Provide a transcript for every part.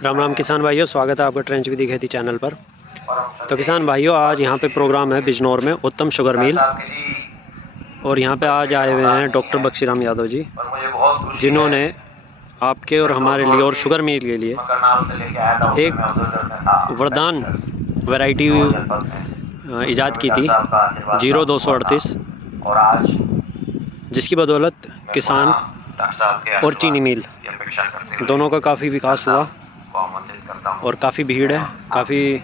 राम राम किसान भाइयों, स्वागत है आपका ट्रेंच विधि खेती चैनल पर। तो किसान भाइयों, आज यहाँ पे प्रोग्राम है बिजनौर में उत्तम शुगर मिल, और यहाँ पे आज आए हुए हैं डॉक्टर बख्शीराम यादव जी, जिन्होंने आपके और हमारे लिए और शुगर मिल के लिए एक वरदान वैरायटी ईजाद की थी 0238, जिसकी बदौलत किसान और चीनी मिल दोनों का काफ़ी विकास हुआ और काफ़ी भीड़ है, काफ़ी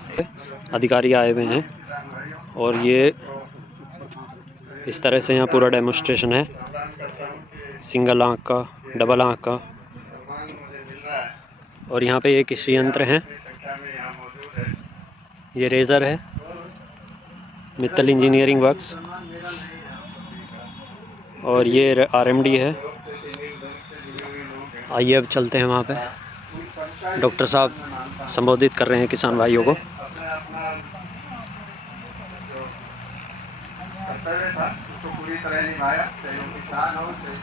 अधिकारी आए हुए हैं। और ये इस तरह से यहाँ पूरा डेमोन्स्ट्रेशन है, सिंगल आँख का, डबल आँख का। और यहाँ पे ये कृषि यंत्र हैं, ये रेज़र है, मित्तल इंजीनियरिंग वर्क्स, और ये RMD है। आइए अब चलते हैं वहाँ पे। डॉक्टर साहब संबोधित कर रहे हैं किसान भाइयों को। पूरी तरह निभाया, चाहे वो किसान हो, चाहे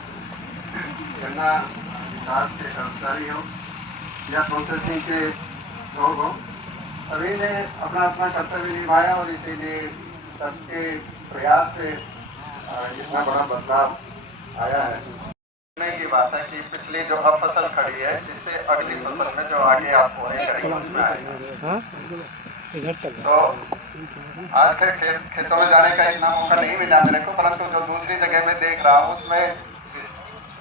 गन्ना विभाग के कर्मचारी हो या प्रोसेसिंग के लोग हो, सभी ने अपना अपना कर्तव्य निभाया और इसीलिए सबके प्रयास से इतना बड़ा बदलाव आया है। की बात है कि पिछली जो अब फसल खड़ी है, जिससे अगली फसल में जो आगे आप बोने करेंगे उसमें आएगा। तो आज के खेतों में जाने का इतना मौका नहीं मिला मेरे को, परंतु जो दूसरी जगह में देख रहा हूँ उसमें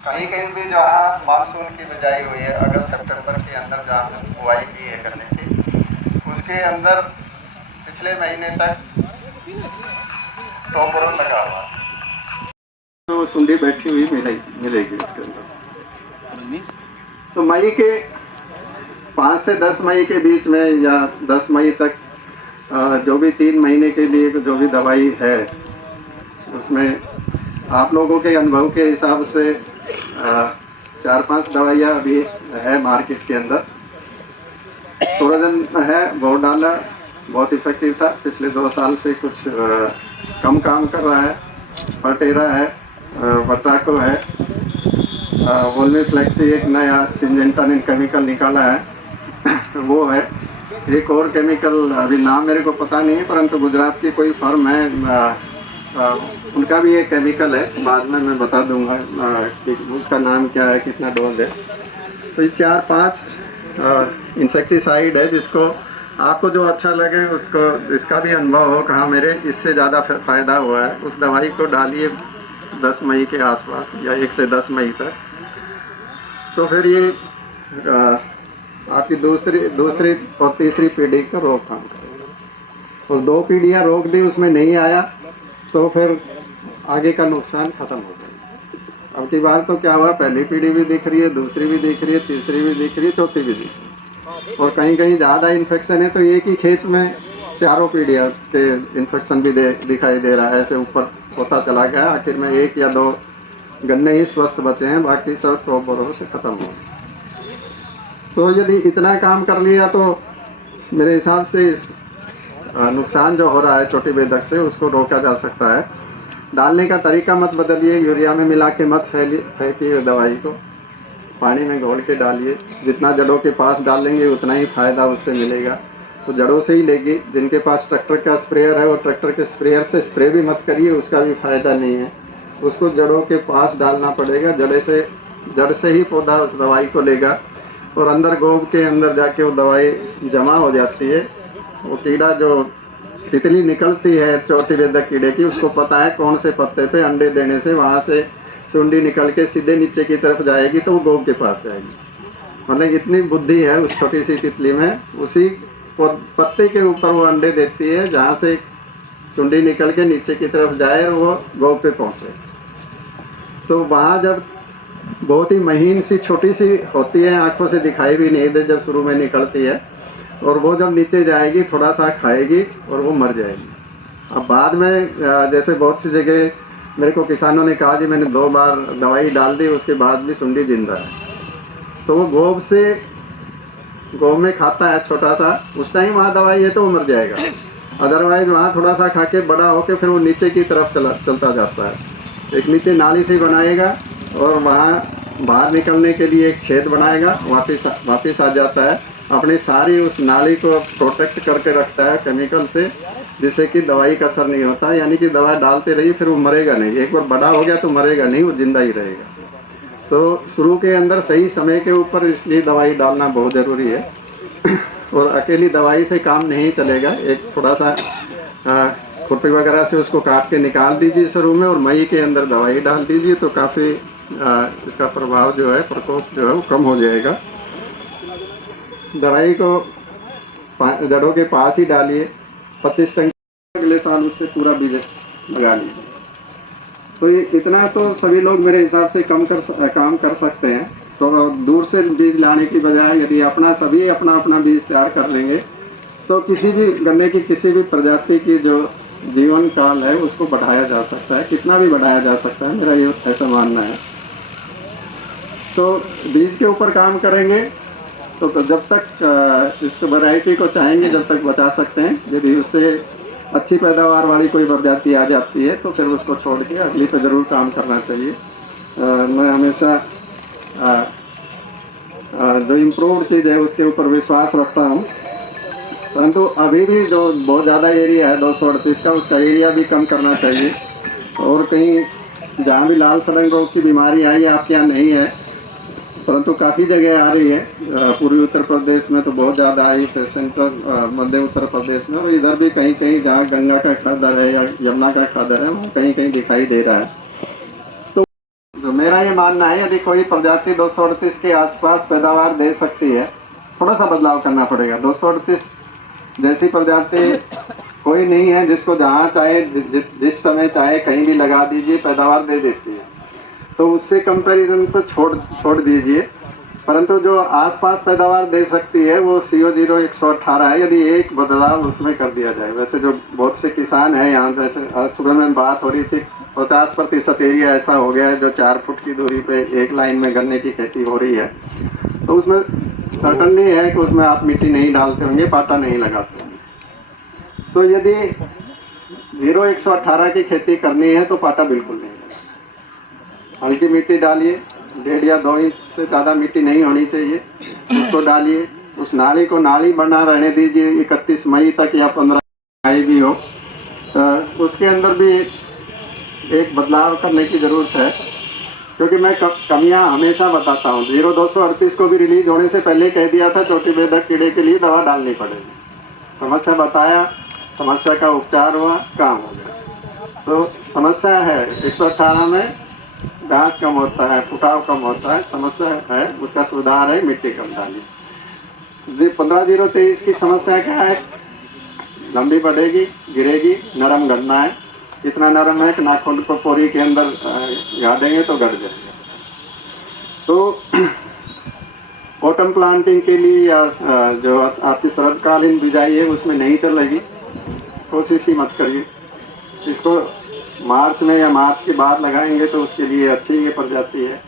कहीं कहीं भी जहाँ मानसून की बिजाई हुई है, अगस्त सितंबर के अंदर जहाँ बुआई की है करने की, उसके अंदर पिछले महीने तक टोपरो लगा हुआ, तो सुंडी बैठी हुई मिलेगी इसके अंदर। तो मई के 5 से 10 मई के बीच में या 10 मई तक जो भी 3 महीने के लिए जो भी दवाई है, उसमें आप लोगों के अनुभव के हिसाब से 4-5 दवाइयाँ अभी है मार्केट के अंदर। टोराजन है, बहुत डाला, बहुत इफेक्टिव था, पिछले 2 साल से कुछ कम काम कर रहा है। फर्टेरा है, वट्राको है, वोल्मीफ्लेक्सी एक नया सिंजेंटा ने केमिकल निकाला है वो है। एक और केमिकल अभी नाम मेरे को पता नहीं है, परंतु गुजरात की कोई फर्म है, उनका भी एक केमिकल है, बाद में मैं बता दूंगा कि उसका नाम क्या है, कितना डोज है। तो ये 4-5 इंसेक्टिसाइड है, जिसको आपको जो अच्छा लगे उसको, इसका भी अनुभव हो कहाँ मेरे इससे ज़्यादा फायदा हुआ है, उस दवाई को डालिए 10 मई के आसपास या 1 से 10 मई तक। तो फिर ये आपकी दूसरी और तीसरी पीढ़ी का रोकथाम करेगा। और 2 पीढ़ियाँ रोक दी, उसमें नहीं आया तो फिर आगे का नुकसान खत्म हो जाएगा। अब की बार तो क्या हुआ, पहली पीढ़ी भी दिख रही है, दूसरी भी दिख रही है, तीसरी भी दिख रही है, चौथी भी दिख रही है। और कहीं कहीं ज़्यादा इन्फेक्शन है तो एक ही खेत में 4 पीढ़ियाँ के इन्फेक्शन भी दिखाई दे रहा है। ऐसे ऊपर होता चला गया, आखिर में 1 या 2 गन्ने ही स्वस्थ बचे हैं, बाकी सब टोपरों से खत्म हो गए। तो यदि इतना काम कर लिया तो मेरे हिसाब से इस नुकसान जो हो रहा है चोटी बेधक से, उसको रोका जा सकता है। डालने का तरीका मत बदलिए, यूरिया में मिला के मत फेंकिए दवाई को, पानी में घोल के डालिए। जितना जड़ों के पास डालेंगे उतना ही फायदा उससे मिलेगा, तो जड़ों से ही लेगी। जिनके पास ट्रैक्टर का स्प्रेयर है वो ट्रैक्टर के स्प्रेयर से स्प्रे भी मत करिए, उसका भी फायदा नहीं है, उसको जड़ों के पास डालना पड़ेगा। जड़ से ही पौधा उस दवाई को लेगा और अंदर गोब के अंदर जाके वो दवाई जमा हो जाती है। वो कीड़ा जो तितली निकलती है चोटी बेधक कीड़े की, उसको पता है कौन से पत्ते पे अंडे देने से वहाँ से सुंडी निकल के सीधे नीचे की तरफ जाएगी, तो वो गोब के पास जाएगी। मतलब इतनी बुद्धि है उस छोटी सी तितली में, उसी पत्ते के ऊपर वो अंडे देती है, जहाँ से सुंडी निकल के नीचे की तरफ जाए और वो गोब पे पहुँचे। तो वहाँ जब बहुत ही महीन सी छोटी सी होती है, आंखों से दिखाई भी नहीं दे जब शुरू में निकलती है, और वो जब नीचे जाएगी थोड़ा सा खाएगी और वो मर जाएगी। अब बाद में जैसे बहुत सी जगह मेरे को किसानों ने कहा जी मैंने 2 बार दवाई डाल दी, उसके बाद भी सुंडी जिंदा है। तो वो गोब में खाता है छोटा सा, उस टाइम वहाँ दवाई है तो वो मर जाएगा। अदरवाइज वहाँ थोड़ा सा खा के बड़ा होके फिर वो नीचे की तरफ चलता जाता है। एक नीचे नाली सी बनाएगा और वहाँ बाहर निकलने के लिए एक छेद बनाएगा, वापिस आ जाता है। अपनी सारी उस नाली को प्रोटेक्ट करके रखता है केमिकल से, जिससे कि दवाई का असर नहीं होता। यानी कि दवा डालते रहिए, फिर वो मरेगा नहीं। एक बार बड़ा हो गया तो मरेगा नहीं, वो जिंदा ही रहेगा। तो शुरू के अंदर सही समय के ऊपर इसलिए दवाई डालना बहुत ज़रूरी है। और अकेली दवाई से काम नहीं चलेगा। एक थोड़ा सा खुरपी वगैरह से उसको काट के निकाल दीजिए शुरू में, और मई के अंदर दवाई डाल दीजिए, तो काफ़ी इसका प्रभाव जो है, प्रकोप जो है वो कम हो जाएगा। दवाई को जड़ों के पास ही डालिए। 25 टंकी अगले साल उससे पूरा बीज लगा लीजिए। तो ये इतना तो सभी लोग मेरे हिसाब से काम कर सकते हैं। तो दूर से बीज लाने की बजाय यदि सभी अपना बीज तैयार कर लेंगे, तो किसी भी गन्ने की किसी भी प्रजाति की जो जीवन काल है उसको बढ़ाया जा सकता है, कितना भी बढ़ाया जा सकता है, मेरा ये ऐसा मानना है। तो बीज के ऊपर काम करेंगे तो जब तक इस वैरायटी को चाहेंगे जब तक बचा सकते हैं। यदि उससे अच्छी पैदावार वाली कोई प्रजाति आ जाती है तो फिर उसको छोड़ के अगली पे ज़रूर काम करना चाहिए। मैं हमेशा जो इम्प्रूव्ड चीज़ है उसके ऊपर विश्वास रखता हूँ। परंतु अभी भी जो बहुत ज़्यादा एरिया है 238 का, उसका एरिया भी कम करना चाहिए। और कहीं जहाँ भी लाल सड़ंग रोग की बीमारी आई है, आपके यहाँ नहीं है, परंतु काफ़ी जगह आ रही है। पूर्वी उत्तर प्रदेश में तो बहुत ज़्यादा आई, फिर सेंट्रल मध्य उत्तर प्रदेश में, और इधर भी कहीं कहीं जहाँ गंगा का खदर है या यमुना का खदर है वहाँ कहीं कहीं दिखाई दे रहा है। तो मेरा ये मानना है, यदि कोई प्रजाति 238 के आसपास पैदावार दे सकती है, थोड़ा सा बदलाव करना पड़ेगा। 238 जैसी प्रजाति कोई नहीं है जिसको जहाँ चाहे जिस समय चाहे कहीं भी लगा दीजिए पैदावार दे देती है। तो उससे कंपैरिजन तो छोड़ दीजिए। परंतु जो आसपास पैदावार दे सकती है वो CO0 118 है। यदि एक बदलाव उसमें कर दिया जाए, वैसे जो बहुत से किसान हैं यहाँ, जैसे सुबह में बात हो रही थी, 50% एरिया ऐसा हो गया है जो 4 फुट की दूरी पे एक लाइन में गन्ने की खेती हो रही है। तो उसमें सर्टनली है कि उसमें आप मिट्टी नहीं डालते होंगे, पाटा नहीं लगाते होंगे। तो यदि 0-118 की खेती करनी है तो पाटा बिल्कुल नहीं, हल्की मिट्टी डालिए, 1.5 या 2 इंच से ज़्यादा मिट्टी नहीं होनी चाहिए, उसको डालिए। उस नाली को नाली बना रहने दीजिए 31 मई तक या 15 मई भी हो। उसके अंदर भी एक बदलाव करने की ज़रूरत है, क्योंकि मैं कमियां हमेशा बताता हूँ। 0-238 को भी रिलीज होने से पहले कह दिया था चोटी बेधक कीड़े के लिए दवा डालनी पड़ेगी। समस्या बताया, समस्या का उपचार हुआ, काम हो गया। तो समस्या है 118 में गांठ कम होता है, फुटाव कम होता है, समस्या है, उसका सुधार है मिट्टी कम डालिए। 15-0-23 की समस्या क्या है? लंबी बढ़ेगी, गिरेगी, नरम गन्ना है। इतना नरम है कि नाखून को पोरी के अंदर गा देंगे तो गड़ जाएगा। तो कॉटन प्लांटिंग के लिए या जो आपकी शरदकालीन बिजाई है उसमें नहीं चलेगी, कोशिश ही मत करिए। इसको मार्च में या मार्च के बाद लगाएंगे तो उसके लिए अच्छी ये प्रजाति है।